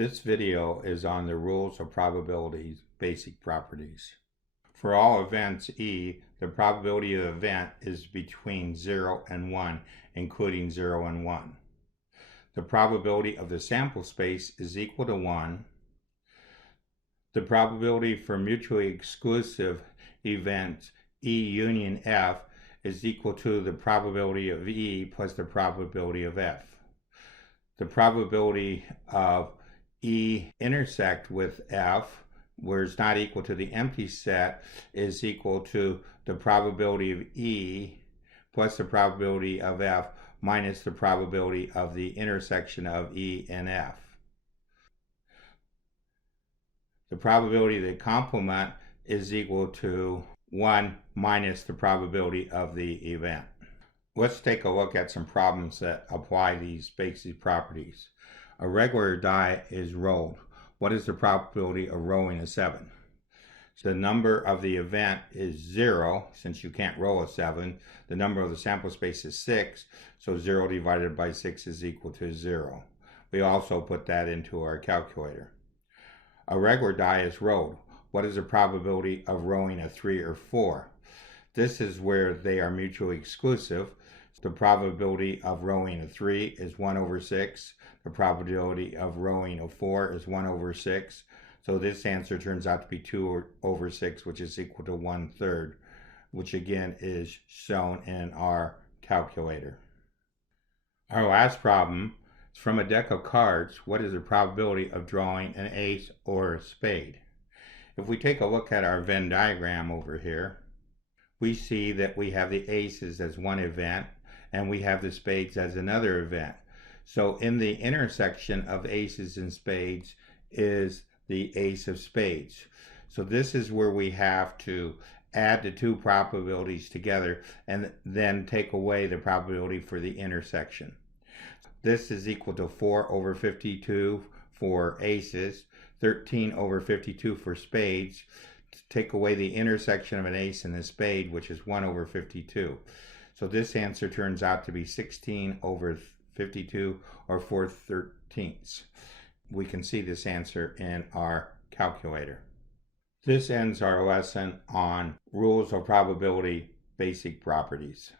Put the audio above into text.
This video is on the rules of probabilities, basic properties. For all events E, the probability of the event is between 0 and 1, including 0 and 1. The probability of the sample space is equal to 1. The probability for mutually exclusive events E union F is equal to the probability of E plus the probability of F. The probability of E intersect with F, where it's not equal to the empty set, is equal to the probability of E plus the probability of F minus the probability of the intersection of E and F. The probability of the complement is equal to 1 minus the probability of the event. Let's take a look at some problems that apply these basic properties. A regular die is rolled. What is the probability of rolling a 7? So the number of the event is 0, since you can't roll a 7. The number of the sample space is 6, so 0 divided by 6 is equal to 0. We also put that into our calculator. A regular die is rolled. What is the probability of rolling a 3 or 4? This is where they are mutually exclusive. The probability of rolling a 3 is 1 over 6. The probability of rolling a 4 is 1 over 6. So this answer turns out to be 2 over 6, which is equal to 1/3, which again is shown in our calculator. Our last problem is from a deck of cards. What is the probability of drawing an ace or a spade? If we take a look at our Venn diagram over here, we see that we have the aces as one event and we have the spades as another event. So in the intersection of aces and spades is the ace of spades. So this is where we have to add the two probabilities together and then take away the probability for the intersection. This is equal to 4 over 52 for aces, 13 over 52 for spades. Take away the intersection of an ace and a spade, which is 1 over 52. So this answer turns out to be 16 over 52, or 4/13. We can see this answer in our calculator. This ends our lesson on rules of probability, basic properties.